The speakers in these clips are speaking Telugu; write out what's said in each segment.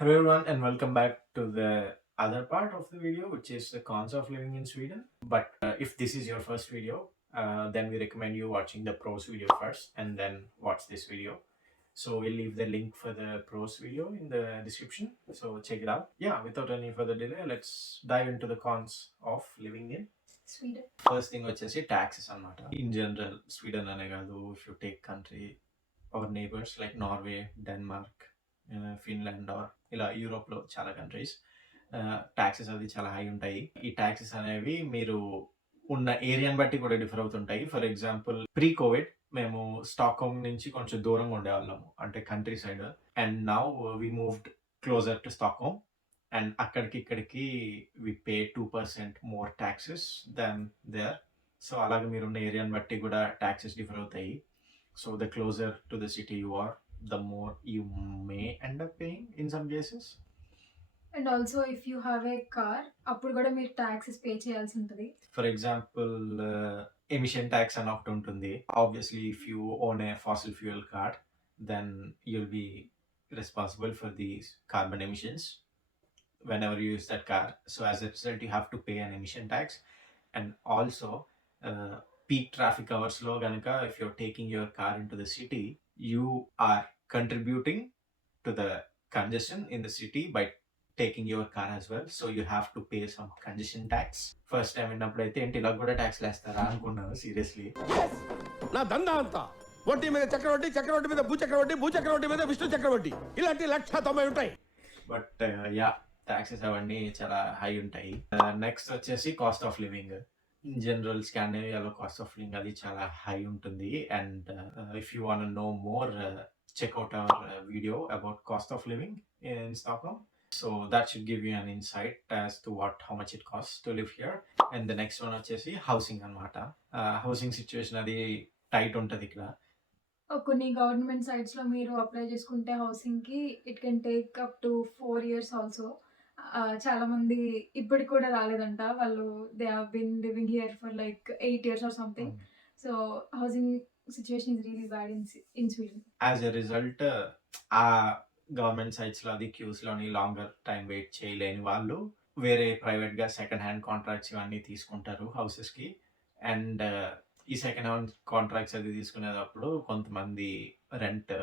Hello everyone and welcome back to the other part of the video, which is the cons of living in Sweden. But if this is your first video, then we recommend you watching the pros video first and then watch this video. So we'll leave the link for the pros video in the description. So check it out. Yeah, without any further delay, let's dive into the cons of living in Sweden. First thing వచ్చేసి taxes అన్నమాట. In general, Sweden అనే కాదు, if you take country or neighbors like Norway, Denmark, Finland or ఇలా యూరోప్లో చాలా కంట్రీస్ ట్యాక్సెస్ అవి చాలా హై ఉంటాయి. ఈ ట్యాక్సెస్ అనేవి మీరు ఉన్న ఏరియాని బట్టి కూడా డిఫర్ అవుతుంటాయి. ఫర్ ఎగ్జాంపుల్ ప్రీ కోవిడ్ మేము స్టాక్హోమ్ నుంచి కొంచెం దూరంగా ఉండేవాళ్ళము, అంటే country side. And now we moved closer to Stockholm and అక్కడికి ఇక్కడికి we pay 2% more taxes than there. So అలాగే మీరున్న ఏరియాని బట్టి కూడా ట్యాక్సెస్ డిఫర్ అవుతాయి. So the closer to the city you are, the more you may end up paying in some cases. And also if you have a car అప్పుడు కూడా మీరు ట్యాక్సెస్ పే చేయాల్సి ఉంటుంది. For example, emission tax అని ఒకటి ఉంటుంది. Obviously, if you own a fossil fuel car, then you'll be responsible for the carbon emissions whenever you use that car. So as a result, you have to pay an emission tax. And also, peak traffic hours లో గనక if you're taking your car into the city, you are contributing to the congestion in the city by taking your car as well. So you have to pay some congestion tax. First time విన్నప్పుడు ఏంటి ఇలా కూడా ట్యాక్స్ వేస్తారా అనుకున్నాను సీరియస్లీ. నా దందా అంతా వడ్డీ మీద చక్రవడ్డీ, చక్రవడ్డీ మీద భూచక్రవడ్డీ, భూచక్రవడ్డీ మీద విష్ణు చక్రవడ్డీ, ఇలాంటి 190 ఉంటాయి. బట్ యా, ట్యాక్సెస్ అవన్నీ చాలా హై ఉంటాయి. నెక్స్ట్ వచ్చేసి cost of living. In general స్కాండినేవియాలో కాస్ట్ ఆఫ్ లివింగ్ అది చాలా హై ఉంటుంది. And if you want know more, check out our video about cost of living in Stockholm. So that should give you an insight as to how much it costs to live here. And the next one వచ్చేసి హౌసింగ్ అన్నమాట. హౌసింగ్ సిచ్యువేషన్ అది టైట్ ఉంటుంది ఇక్కడ. కొన్ని గవర్నమెంట్ సైట్స్ లో మీరు అప్లై చేసుకుంటే హౌసింగ్ కి it can take up to 4 years also. చాలా మంది ఇప్పటికి కూడా రాలేదంట. వాళ్ళు they have been living here for like 8 years or something. So housing situation is really bad in Sweden. As a result ఆ గవర్నమెంట్ సైట్స్ లో అది క్యూస్ లోని లాంగర్ టైం వెయిట్ చేయలేని వాళ్ళు వేరే ప్రైవేట్ గా సెకండ్ హ్యాండ్ కాంట్రాక్ట్స్ ఇవన్నీ తీసుకుంటారు హౌసెస్ కి. అండ్ ఈ సెకండ్ హ్యాండ్ కాంట్రాక్ట్స్ అది తీసుకునేటప్పుడు కొంతమంది రెంట్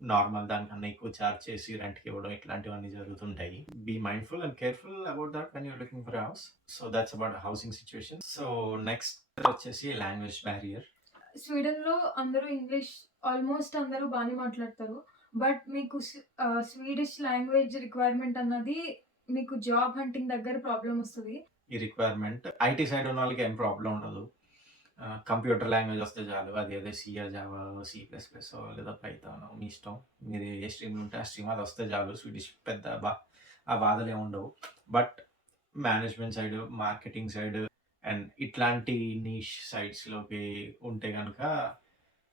నార్మల్ దానికన్నా ఎక్కువ చార్జ్ చేసి రెంట్కి ఇవ్వడం ఇట్లాంటివన్నీ జరుగుతుంటాయి. Be mindful and careful about that when you're looking for house. So that's about housing situation. So next వచ్చేసి లాంగ్వేజ్ బ్యారియర్. స్వీడన్ లో అందరూ ఇంగ్లీష్ ఆల్మోస్ట్ అందరూ బాగానే మాట్లాడతారు. బట్ మీకు స్వీడిష్ లాంగ్వేజ్ రిక్వైర్మెంట్ అన్నది మీకు జాబ్ హంటింగ్ దగ్గర ప్రాబ్లం వస్తుంది. ఈ రిక్వైర్మెంట్ ఐటీ సైడ్ ఉన్న వాళ్ళకి ఏం ప్రాబ్లం ఉండదు. కంప్యూటర్ లాంగ్వేజ్ వస్తే చాలు. అది ఏదో సిఆర్, జావా, C++ లేదా పైథాన్ మీ ఇష్టం. మీరు ఏ స్ట్రీమ్ ఉంటే ఆ స్ట్రీమ్ అది వస్తే చాలు. స్వీడిష్ పెద్ద ఆ బాధలు ఏమి ఉండవు. But management side, marketing side and ఇట్లాంటి నీష్ సైట్స్లోకి ఉంటే కనుక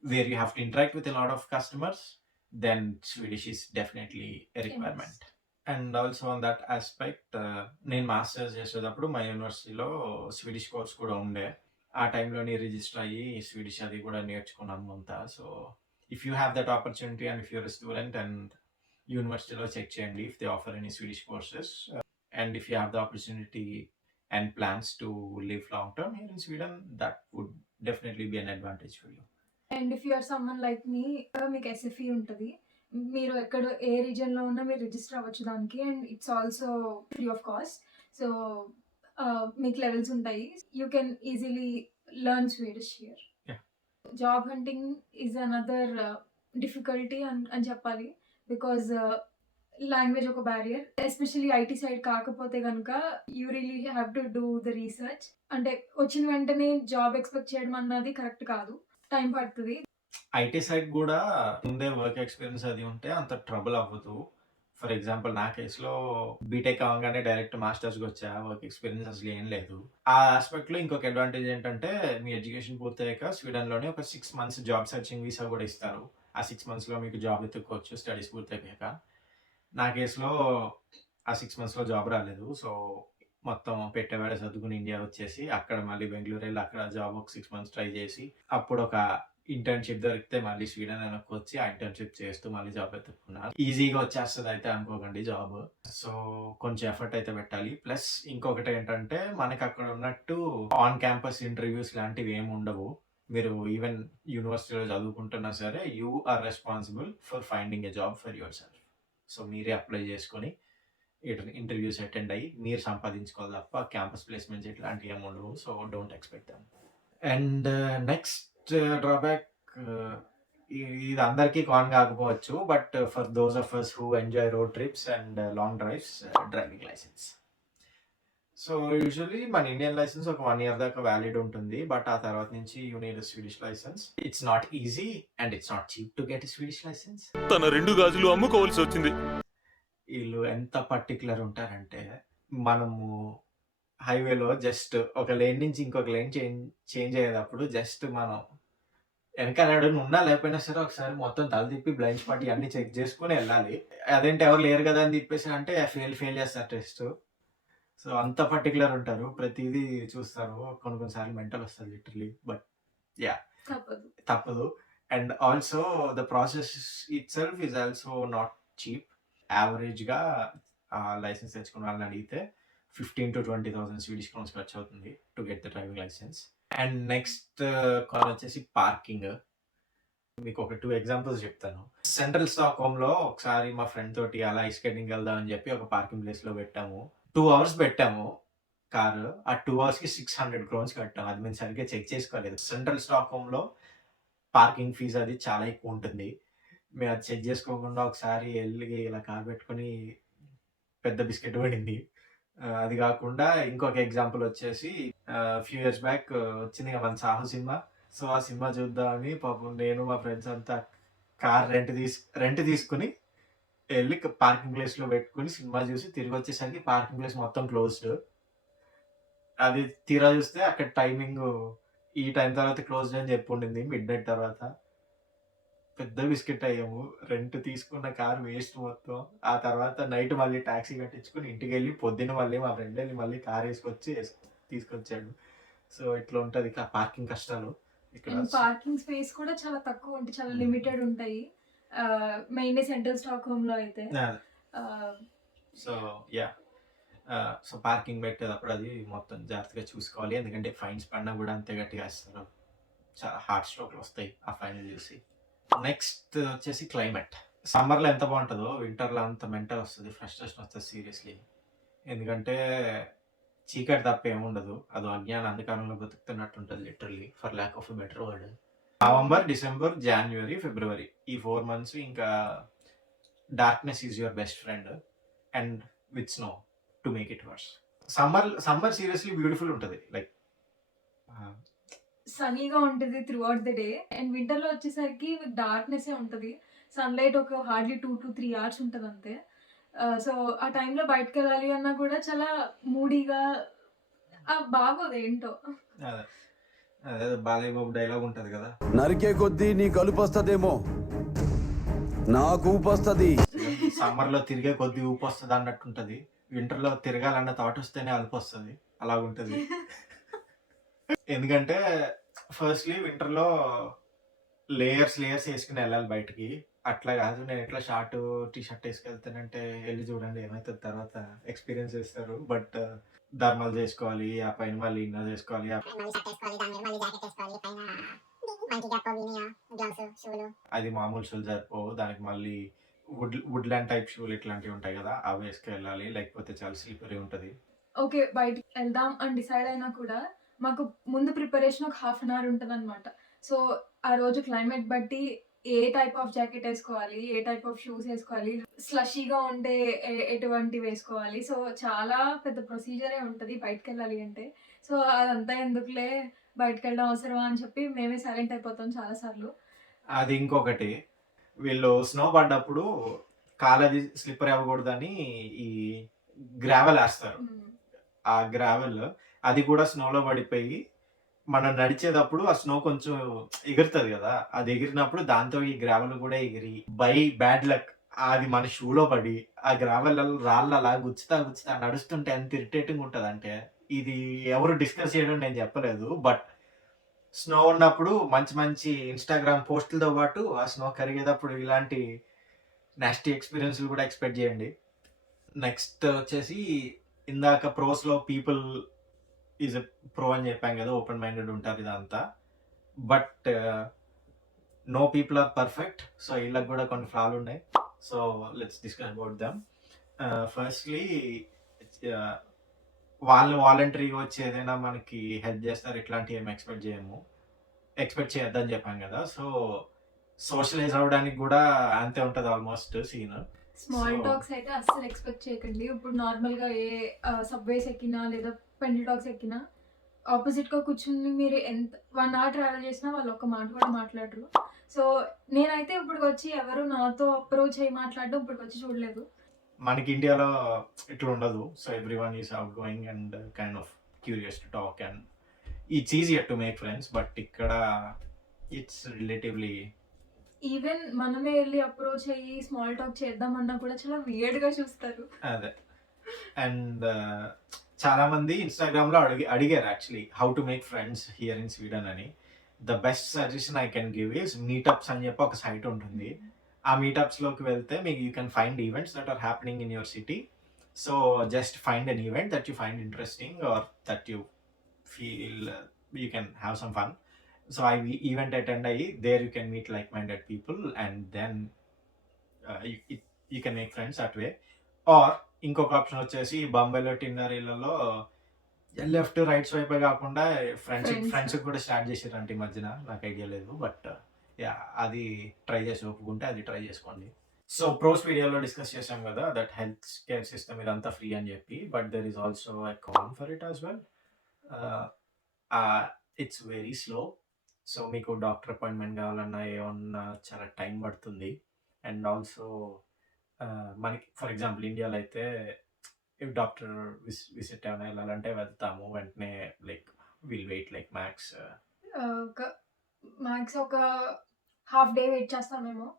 where you have to interact with a lot of customers, then Swedish is definitely a requirement. And also on that aspect, నేను మాస్టర్స్ చేసేటప్పుడు మా యూనివర్సిటీలో స్వీడిష్ కోర్స్ కూడా ఉండే. ఆ టైంలోని రిజిస్టర్ అయ్యి స్వీడిష్ అది కూడా నేర్చుకున్నాను అంతా. So if you have that opportunity and if you're student and యూనివర్సిటీలో చెక్ చేయండి if they offer any Swedish courses. And if you have the opportunity and plans to live long term here in Sweden, that would definitely be an advantage for you. And if you are someone like me, మీకు ఎస్ఎఫ్ఈ ఉంటుంది. మీరు ఎక్కడ ఏ రీజియన్లో ఉన్నా మీరు రిజిస్టర్ అవ్వచ్చు దానికి. And it's also free of cost. So మీకు లెవెల్స్ ఉంటాయి. You can easily learn Swedish here. Job hunting is another difficulty అని చెప్పాలి. బికాజ్ లాంగ్వేజ్ ఒక బ్యారియర్, ఎస్పెషల్లీ ఐటీ సైడ్ కాకపోతే కనుక you really have to do the research. అంటే వచ్చిన వెంటనే జాబ్ ఎక్స్పెక్ట్ చేయడం అన్నది కరెక్ట్ కాదు, టైం పడుతుంది. ఐటీ సైడ్ కూడా ముందే వర్క్ ఎక్స్పీరియన్స్ అది ఉంటే అంత ట్రబుల్ అవ్వదు. ఫర్ ఎగ్జాంపుల్ నా కేసులో బీటెక్ అవ్వగానే డైరెక్ట్ మాస్టర్స్కి వచ్చా, వర్క్ ఎక్స్పీరియన్స్ అసలు ఏం లేదు. ఆ ఆస్పెక్ట్లో ఇంకొక అడ్వాంటేజ్ ఏంటంటే మీ ఎడ్యుకేషన్ పూర్తయ్యాక స్వీడన్లోనే ఒక 6 months జాబ్ సర్చింగ్ వీసా కూడా ఇస్తారు. ఆ 6 monthsలో మీకు జాబ్ ఎత్తుక్కోవచ్చు స్టడీస్ పూర్తయ్యాక. నా కేసులో ఆ 6 monthsలో జాబ్ రాలేదు. సో మొత్తం పెట్టేవాడే సర్దుకుని ఇండియా వచ్చేసి అక్కడ మళ్ళీ బెంగళూరు వెళ్ళి అక్కడ జాబ్ ఒక 6 months ట్రై చేసి అప్పుడు ఒక ఇంటర్న్షిప్ దొరికితే మళ్ళీ స్వీడన్ వెనక్కి వచ్చి ఆ ఇంటర్న్షిప్ చేస్తూ మళ్ళీ జాబ్ ఎత్తుకున్నాను. ఈజీగా వచ్చేస్తుంది అయితే అనుకోకండి జాబ్. సో కొంచెం ఎఫర్ట్ అయితే పెట్టాలి. ప్లస్ ఇంకొకటి ఏంటంటే మనకి అక్కడ ఉన్నట్టు ఆన్ క్యాంపస్ ఇంటర్వ్యూస్ లాంటివి ఏమి ఉండవు. మీరు ఈవెన్ యూనివర్సిటీలో చదువుకుంటున్నా సరే you are responsible for finding a job for yourself. So మీరే అప్లై చేసుకొని ఇంటర్వ్యూస్ అటెండ్ అయ్యి మీరు సంపాదించుకోవాలి తప్ప క్యాంపస్ ప్లేస్మెంట్స్ ఇట్లాంటివి ఏమి ఉండవు. So don't expect them. And next drawback, ఇది అందరికీ కాన్ కాకపోవచ్చు, but for those of us who enjoy road trips and long drives, driving licence. So usually మన ఇండియన్ లైసెన్స్ ఒక 1 year దాకా వ్యాలిడ్ ఉంటుంది, బట్ ఆ తర్వాత నుంచి you need Swedish licence. It's not easy and it's not cheap to get Swedish licence. తన 2 గాజులు అమ్ముకోవాల్సి వచ్చింది. వీళ్ళు ఎంత పర్టికులర్ ఉంటారంటే, మనము హైవేలో జస్ట్ ఒక లేన్ నుంచి ఇంకొక లేన్ చేంజ్ అయ్యేటప్పుడు జస్ట్ మనం వెనకాల ఉన్నా లేకపోయినా సరే ఒకసారి మొత్తం తల తిప్పి బ్లైండ్ స్పాట్ అన్ని చెక్ చేసుకుని వెళ్ళాలి. అదేంటి ఎవరు లేరు కదా అని తిప్పేసి అంటే ఫెయిల్ చేస్తారు టెస్ట్. సో అంత పర్టికులర్ ఉంటారు, ప్రతిదీ చూస్తారు. కొన్నిసార్లు మెంటల్ వస్తుంది లిటరలీ, బట్ యా తప్పదు. And also the process it self is also not cheap. యావరేజ్గా లైసెన్స్ తెచ్చుకున్న వాళ్ళని అడిగితే 15,000 to 20,000 స్వీడిష్ క్రోన్స్ ఖర్చు అవుతుంది to get the driving licence. And next call వచ్చేసి పార్కింగ్. మీకు ఒక 2 ఎగ్జాంపుల్స్ చెప్తాను. సెంట్రల్ స్టాక్హోమ్లో ఒకసారి మా ఫ్రెండ్ తోటి అలా ఐస్ స్కేటింగ్ వెళ్దాం అని చెప్పి ఒక పార్కింగ్ ప్లేస్లో పెట్టాము. 2 hours పెట్టాము కారు. ఆ 2 hoursకి 600 crowns కట్టాము. అది మేము సరిగ్గా చెక్ చేసుకోలేదు. సెంట్రల్ స్టాక్హోమ్లో పార్కింగ్ ఫీజు అది చాలా ఎక్కువ ఉంటుంది. మేము అది చెక్ చేసుకోకుండా ఒకసారి వెళ్ళి ఇలా కార్ పెట్టుకొని పెద్ద బిస్కెట్ పడింది. అది కాకుండా ఇంకొక ఎగ్జాంపుల్ వచ్చేసి ఫ్యూ ఇయర్స్ బ్యాక్ వచ్చింది కదా మన సాహు సినిమా. సో ఆ సినిమా చూద్దామని పాపం నేను మా ఫ్రెండ్స్ అంతా కార్ రెంట్ తీసుకుని వెళ్ళి పార్కింగ్ ప్లేస్లో పెట్టుకుని సినిమా చూసి తిరిగి వచ్చేసరికి పార్కింగ్ ప్లేస్ మొత్తం క్లోజ్డ్. అది తీరా చూస్తే అక్కడ టైమింగ్ ఈ టైం తర్వాత క్లోజ్డ్ అని చెప్పి ఉండింది, మిడ్నైట్ తర్వాత. పెద్ద బిస్కెట్ అయ్యాము. రెంట్ తీసుకున్న కార్ వేస్ట్ మొత్తం. ఆ తర్వాత నైట్ మళ్ళీ ట్యాక్సీ కట్టించుకుని ఇంటికి వెళ్ళి పొద్దున్న మళ్ళీ మా ఫ్రెండ్ వెళ్ళి మళ్ళీ కార్ తీసుకొచ్చాడు. సో ఇట్లా ఉంటుంది పార్కింగ్ కష్టాలు ఇక్కడ. పార్కింగ్ స్పేస్ కూడా చాలా తక్కువ ఉంటాయి, చాలా లిమిటెడ్ ఉంటాయి, మెయిన్లీ సెంట్రల్ స్టాక్హోమ్ లో అయితే. సో యా, సో పార్కింగ్ పెట్టేటప్పుడు అది మొత్తం జాగ్రత్తగా చూసుకోవాలి, ఎందుకంటే ఫైన్స్ పడినా కూడా అంతే గట్టిగా వేస్తారు. చాలా హార్ట్ స్ట్రోక్లు వస్తాయి ఆ ఫైన్ చూసి. నెక్స్ట్ వచ్చేసి క్లైమేట్. సమ్మర్లో ఎంత బాగుంటుందో వింటర్లో అంత మెంటల్ వస్తుంది, ఫ్రస్ట్రేషన్ వస్తుంది సీరియస్లీ. ఎందుకంటే చీకటి తప్ప ఏముండదు, అది అజ్ఞాన అంధకారంలో బతుకుతున్నట్టు ఉంటుంది literally, for lack of a better word. November, December, January, February ఈ 4 months ఇంకా darkness is your best friend and with snow to make it worse. Summer seriously beautiful ఉంటుంది, లైక్ సనీగా ఉంటుంది throughout the day. And winter లో వచ్చేసరికి డార్క్నెస్ ఉంటుంది, సన్లైట్ ఒక హార్డ్లీ 2 to 3 hours ఉంటుంది అంతే. సో ఆ టైంలో బయటకు వెళ్ళాలి అన్నా కూడా చాలా మూడీగా బాగోదు ఏంటో. అదే బాలయ్య బాబు డైలాగ్ ఉంటుంది కదా, నరికే కొద్దీ నీ కలుపు వస్తుందేమో, నాకు ఊపు వస్తుంది. సమ్మర్లో తిరిగే కొద్ది ఊపు వస్తుంది అన్నట్టు ఉంటుంది, వింటర్లో తిరగాలన్న థాట్ వస్తేనే అలుపు వస్తుంది, అలాగుంటుంది. ఎందుకంటే ఫస్ట్లీ వింటర్లో లేయర్స్ వేసుకుని వెళ్ళాలి బయటికి, అట్లా కాదు నేను ఎట్లా షార్ట్ టీ షర్ట్ వేసుకెళ్తానంటే వెళ్ళి చూడండి ఏమవుతుంది తర్వాత ఎక్స్పీరియన్స్ చేస్తారు. బట్ థర్మల్ చేసుకోవాలి, ఆ పైన మళ్ళీ ఇన్నర్ చేసుకోవాలి, అది మామూలు షూలు సరిపోవు, దానికి మళ్ళీ వుడ్లాండ్ టైప్ షూలు ఇట్లాంటివి ఉంటాయి కదా అవి వేసుకెళ్ళాలి, లేకపోతే చాలా స్లీపరీ ఉంటుంది. ఓకే బయటికి వెళ్దాం అని డిసైడ్ అయినా కూడా మాకు ముందు ప్రిపరేషన్ ఒక 1/2 hour ఉంటుంది అనమాట. సో ఆ రోజు క్లైమేట్ బట్టి ఏ టైప్ ఆఫ్ జాకెట్ వేసుకోవాలి, ఏ టైప్ ఆఫ్ షూస్ వేసుకోవాలి, స్లషీగా ఉండే ఎటువంటి వేసుకోవాలి. సో చాలా పెద్ద ప్రొసీజరే ఉంటుంది బయటకు వెళ్ళాలి అంటే. సో అదంతా ఎందుకులే బయటకు వెళ్ళడం అవసరమా అని చెప్పి మేమే సైలెంట్ అయిపోతాం చాలాసార్లు. అది ఇంకొకటి, వీళ్ళు స్నో పడ్డప్పుడు కాలది స్లిప్పర్ అవ్వకూడదని ఈ గ్రావెల్ వేస్తారు. ఆ గ్రావెల్ అది కూడా స్నోలో పడిపోయి మనం నడిచేటప్పుడు ఆ స్నో కొంచెం ఎగురుతుంది కదా, అది ఎగిరినప్పుడు దాంతో ఈ గ్రావెల్ కూడా ఎగిరి బై బ్యాడ్ లక్ అది మన షూలో పడి ఆ గ్రావెల్ రాళ్ళు అలా గుచ్చుతా నడుస్తుంటే ఎంత ఇరిటేటింగ్ ఉంటుంది అంటే, ఇది ఎవరు డిస్కస్ చేయడం నేను చెప్పలేదు, బట్ స్నో ఉన్నప్పుడు మంచి మంచి ఇన్స్టాగ్రామ్ పోస్టులతో పాటు ఆ స్నో కరిగేటప్పుడు ఇలాంటి నాస్టీ ఎక్స్పీరియన్స్లు కూడా ఎక్స్పెక్ట్ చేయండి. నెక్స్ట్ వచ్చేసి ఇందాక ప్రోస్లో పీపుల్ ఈజ్ ఎ ప్రో అని చెప్పాం కదా, ఓపెన్ మైండెడ్ ఉంటారు ఇదంతా. But no people are perfect. So వీళ్ళకి కూడా కొన్ని ఫ్లాలు ఉన్నాయి. So let's discuss about them. Firstly వాళ్ళు వాలంటరీగా వచ్చి ఏదైనా మనకి హెల్ప్ చేస్తారు, ఇట్లాంటివి ఏమి ఎక్స్పెక్ట్ చేయొద్దని చెప్పాను కదా. సో సోషలైజ్ అవ్వడానికి కూడా అంతే ఉంటుంది ఆల్మోస్ట్ సీన్. స్మాల్ So- టాక్స్ అయితే అస్సలు ఎక్స్పెక్ట్ చేయకండి. ఇప్పుడు నార్మల్గా ఏ సబ్వేస్ ఎక్కినా లేదా పెండిల్ టాక్స్ ఎక్కినా ఆపోజిట్గా కూర్చుని మీరు ఎంత 1 hour ట్రావెల్ చేసినా వాళ్ళు ఒక్క మాట కూడా మాట్లాడరు. సో నేనైతే ఇప్పుడు వచ్చి ఎవరు నాతో అప్రోచ్ అయ్యి మాట్లాడడం ఇప్పుడు వచ్చి చూడలేదు. మనకి ఇండియాలో ఇట్లా ఉండదు. So every one is out going and kind of curious to talk and it's easier to make friends. But ఇక్కడ ఇట్స్ రిలేటివ్లీ ఈవెన్ మనమే వెళ్ళి అప్రోచ్ అయ్యి స్మాల్ టాక్ చేద్దామన్నా కూడా చాలా వియర్డ్గా చూస్తారు. అదే. అండ్ చాలా మంది ఇన్స్టాగ్రామ్ లో అడిగారు actually how to make friends here in Sweden అని. The best suggestion I can give is meetups అని చెప్పి ఒక సైట్ ఉంటుంది. ఆ మీటప్స్ లోకి వెళ్తే మీకు you can find events that are happening in your city. So just find an event that you find interesting or that you feel you can have some fun. So I event attend అయ్యి there you can meet like-minded people and then you can make friends that way. Or ఇంకొక ఆప్షన్ వచ్చేసి బాంబేలో టిండర్ ఇళ్లలో లెఫ్ట్ రైట్ స్వైప్ కాకుండా ఫ్రెండ్స్ కూడా స్టార్ట్ చేసారంటే ఈ మధ్యన. నాకు ఐడియా లేదు, బట్ యా అది ట్రై చేసి ఒప్పుకుంటే అది ట్రై చేసుకోండి. సో ప్రోస్ వీడియోలో డిస్కస్ చేసాం కదా దట్ హెల్త్ కేర్ సిస్టమ్ ఇదంతా ఫ్రీ అని చెప్పి, but there is also a con for it as well. It's very slow. So మీకు డాక్టర్ అపాయింట్మెంట్ కావాలన్నా ఏమన్నా చాలా టైం పడుతుంది. అండ్ ఆల్సో మనకి ఫర్ ఎగ్జాంపుల్ ఇండియాలో అయితే ఇఫ్ డాక్టర్ విజిట్ ఏమైనా వెళ్ళాలంటే వెళ్తాము వెంటనే, like will wait like max ఒక మ్యాక్స్ ఒక హాఫ్ డే వెయిట్ చేస్తామేమో.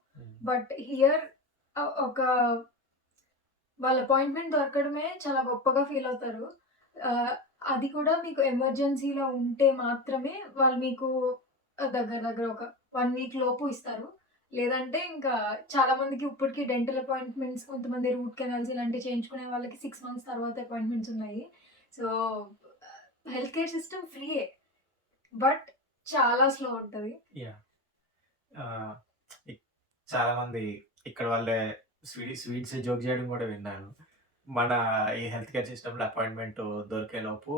బట్ హియర్ ఒక వాళ్ళ అపాయింట్మెంట్ దొరకడమే చాలా గొప్పగా ఫీల్ అవుతారు. అది కూడా మీకు ఎమర్జెన్సీలో ఉంటే మాత్రమే వాళ్ళు మీకు దగ్గర ఒక 1 week లోపు ఇస్తారు. లేదంటే ఇంకా చాలా మందికి ఇప్పటికి డెంటల్ అపాయింట్మెంట్స్, కొంతమంది రూట్ కెనాల్స్ ఇలాంటివి చేయించుకునే వాళ్ళకి 6 months తర్వాత అపాయింట్మెంట్స్ ఉన్నాయి. సో హెల్త్ కేర్ సిస్టమ్ ఫ్రీయే, బట్ చాలా స్లో ఉంటుంది. యా చాలా మంది ఇక్కడ వాళ్ళే స్వీట్స్ జోక్ చేయడం కూడా విన్నాను. మన ఈ హెల్త్ కేర్ సిస్టంలో అపాయింట్మెంట్ దొరికేలోపు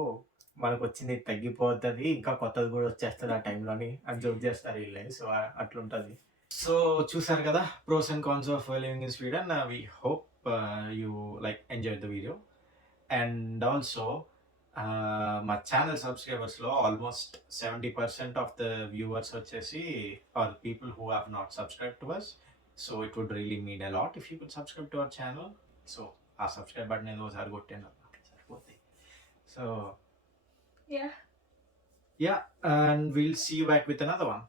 మనకు వచ్చింది తగ్గిపోతుంది, ఇంకా కొత్తది కూడా వచ్చేస్తుంది ఆ టైంలోని అని జోక్ చేస్తారు వీళ్ళే. సో అట్లుంటుంది. సో చూసారు కదా pros and cons of living in Sweden. We hope you like enjoy the video. And also మా ఛానల్ సబ్స్క్రైబర్స్లో ఆల్మోస్ట్ 70% ఆఫ్ ద వ్యూవర్స్ వచ్చేసి are people who have not subscribe to us. So it would really mean a lot if you could subscribe to our channel. So ఆ సబ్స్క్రైబ్ బటన్ ఏదో ఒకసారి కొట్టాను సరిపోతాయి. So Yeah. yeah, and we'll see you back with another one.